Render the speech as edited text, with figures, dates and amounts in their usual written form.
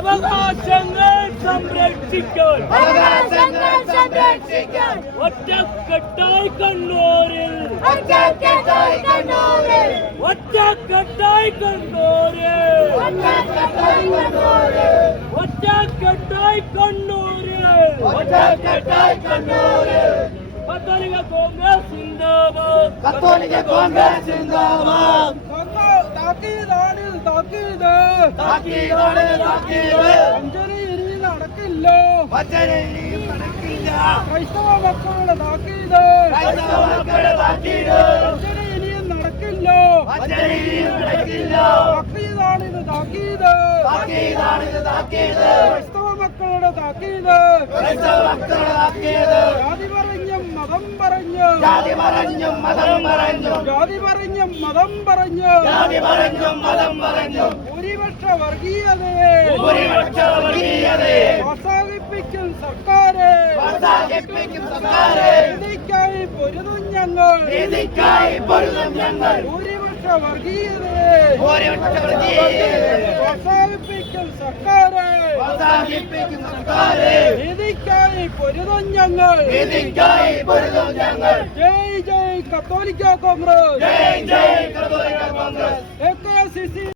അവകാശങ്ങൾ സംരക്ഷിക്കാൻ ഒറ്റക്കെട്ടായി കണ്ണൂരിൽ ഒറ്റക്കെട്ടായി കണ്ണൂരിൽ കത്തോലിക്ക കോൺഗ്രസ് സിന്ദാബാദ് അഞ്ജലി ഇനി നടക്കില്ല ക്രൈസ്തവ മക്കളുടെ താക്കീത് അഞ്ജലി ഇനിയും നടക്കില്ല താക്കീത് ക്രൈസ്തവ മക്കളുടെ താക്കീത് ജാതി പറഞ്ഞും മതം പറഞ്ഞു ഭൂരിപക്ഷ വർഗീയതയെ പ്രോത്സാഹിപ്പിക്കും സർക്കാരെ നീതിക്കായി പൊരുതും ഞങ്ങൾ ഭൂരിപക്ഷ വർഗീയതയെ പ്രോത്സാഹിപ്പിക്കും സർക്കാരെ നീതിക്കായി പൊരുതും ഞങ്ങൾ ജയ് ജയ് കത്തോലിക്ക കോൺഗ്രസ് AKCC